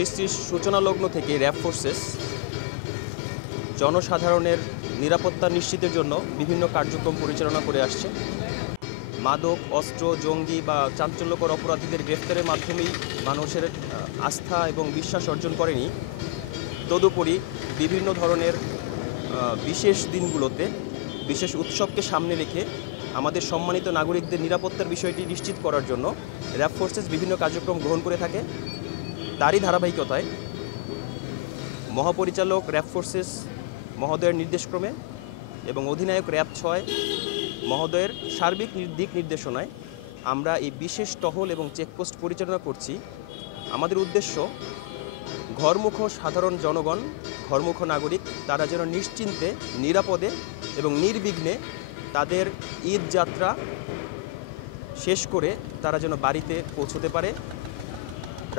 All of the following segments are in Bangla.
সৃষ্টির সূচনালগ্ন থেকে র্যাব ফোর্সেস জনসাধারণের নিরাপত্তা নিশ্চিতের জন্য বিভিন্ন কার্যক্রম পরিচালনা করে আসছে। মাদক, অস্ত্র, জঙ্গি বা চাঞ্চল্যকর অপরাধীদের গ্রেফতারের মাধ্যমেই মানুষের আস্থা এবং বিশ্বাস অর্জন করেনি। তদুপরি বিভিন্ন ধরনের বিশেষ দিনগুলোতে বিশেষ উৎসবকে সামনে রেখে আমাদের সম্মানিত নাগরিকদের নিরাপত্তার বিষয়টি নিশ্চিত করার জন্য র্যাব ফোর্সেস বিভিন্ন কার্যক্রম গ্রহণ করে থাকে। তারই ধারাবাহিকতায় মহাপরিচালক র্যাব ফোর্সেস মহোদয়ের নির্দেশক্রমে এবং অধিনায়ক র্যাব ৬ মহোদয়ের সার্বিক দিক নির্দেশনায় আমরা এই বিশেষ টহল এবং চেকপোস্ট পরিচালনা করছি। আমাদের উদ্দেশ্য ঘরমুখ সাধারণ জনগণ, ঘরমুখ নাগরিক তারা যেন নিশ্চিন্তে, নিরাপদে এবং নির্বিঘ্নে তাদের ঈদ যাত্রা শেষ করে তারা যেন বাড়িতে পৌঁছতে পারে।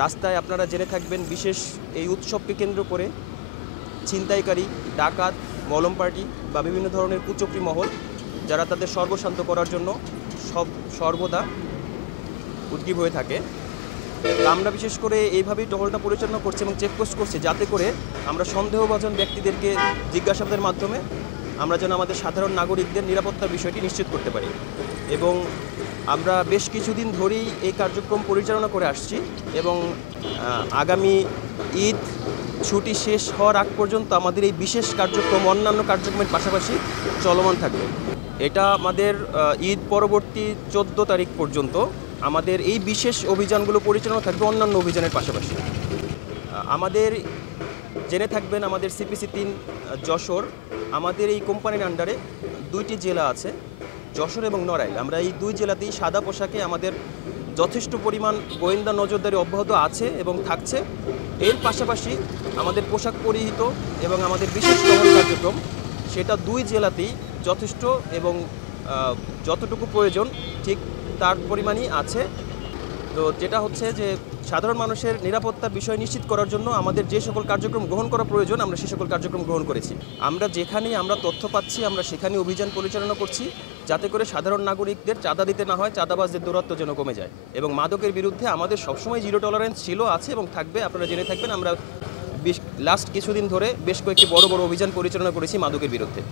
রাস্তায় আপনারা জেনে থাকবেন, বিশেষ এই উৎসবকে কেন্দ্র করে ছিনতাইকারী, ডাকাত, মলম পার্টি বা বিভিন্ন ধরনের কুচক্রী মহল যারা তাদের সর্বশান্ত করার জন্য সর্বদা উদ্গ্রীব হয়ে থাকে। আমরা বিশেষ করে এইভাবেই টহলটা পরিচালনা করছি এবং চেকপোস্ট করছি, যাতে করে আমরা সন্দেহভাজন ব্যক্তিদেরকে জিজ্ঞাসাবাদের মাধ্যমে আমরা যেন আমাদের সাধারণ নাগরিকদের নিরাপত্তার বিষয়টি নিশ্চিত করতে পারি। এবং আমরা বেশ কিছুদিন ধরেই এই কার্যক্রম পরিচালনা করে আসছি এবং আগামী ঈদ ছুটি শেষ হওয়ার আগ পর্যন্ত আমাদের এই বিশেষ কার্যক্রম অন্যান্য কার্যক্রমের পাশাপাশি চলমান থাকবে। এটা আমাদের ঈদ পরবর্তী 14 তারিখ পর্যন্ত আমাদের এই বিশেষ অভিযানগুলো পরিচালনা থাকবে অন্যান্য অভিযানের পাশাপাশি। আমাদের জেনে থাকবেন, আমাদের সিপিসি 3 যশোর, আমাদের এই কোম্পানির আন্ডারে 2টি জেলা আছে, যশোর এবং নড়াইল। আমরা এই 2 জেলাতেই সাদা পোশাকে আমাদের যথেষ্ট পরিমাণ গোয়েন্দা নজরদারি অব্যাহত আছে এবং থাকছে। এর পাশাপাশি আমাদের পোশাক পরিহিত এবং আমাদের বিশেষ টহল কার্যক্রম সেটা 2 জেলাতেই যথেষ্ট এবং যতটুকু প্রয়োজন ঠিক তার পরিমাণই আছে। তো যেটা হচ্ছে যে সাধারণ মানুষের নিরাপত্তার বিষয় নিশ্চিত করার জন্য আমাদের যে সকল কার্যক্রম গ্রহণ করা প্রয়োজন আমরা সে সকল কার্যক্রম গ্রহণ করেছি। আমরা যেখানেই আমরা তথ্য পাচ্ছি আমরা সেখানে অভিযান পরিচালনা করছি, যাতে করে সাধারণ নাগরিকদের চাঁদা দিতে না হয়, চাঁদাবাজদের দৌরাত্ম্য যেন কমে যায়। এবং মাদকের বিরুদ্ধে আমাদের সবসময় জিরো টলারেন্স ছিল, আছে এবং থাকবে। আপনারা জেনে থাকবেন, আমরা লাস্ট কিছুদিন ধরে বেশ কয়েকটি বড় বড় অভিযান পরিচালনা করেছি মাদকের বিরুদ্ধে।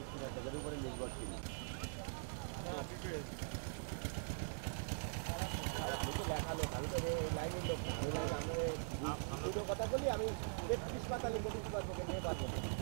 নিচ্ছি না, তাদের উপরে নির্ভরশীল। দেখালো কালকে এই লাইনের লোক না, ওই লাইন আমরা দুটো কথা বলি, আমি 33 পাতালি করতে পারবো, নিয়ে পারবো না।